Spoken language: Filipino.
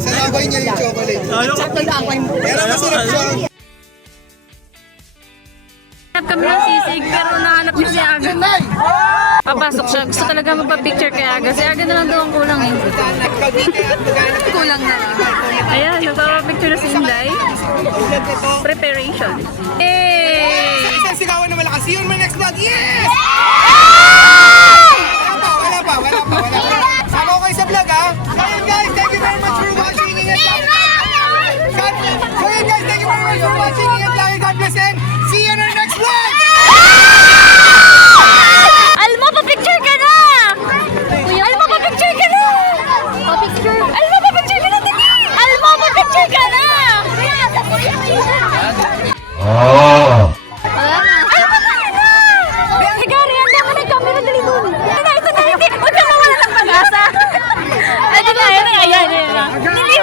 Salabay niya yung chocolate. Pero masarap siya. Hanap kami ng sisig, pero nahanap niya si Aga. Papasok siya. Gusto talaga magpa-picture kay Aga. Si Aga na lang daw ang kulang eh. Kulang na lang. Ayan, nagpapapicture na si Inday. Preparation. Hey! Isang sigawan na malakas. See you in my next vlog. Yes! Wala pa. Sama ko kayo sa vlog ha. So yun guys, thank you very much for watching. Ingat lang. So yun guys, thank you very much for watching. Ingat lang. God bless and see you in our next vlog. Alma, pa-picture ka na! Alma, pa-picture ka na! Pa-picture? Alma, pa-picture ka na! Alma, pa-picture ka na! Alma, ka na! Gary, handa mo na yung camera, dali doon. Ito na, hindi. Huwag kang mawala ng pag-asa. Ayan na. Dili.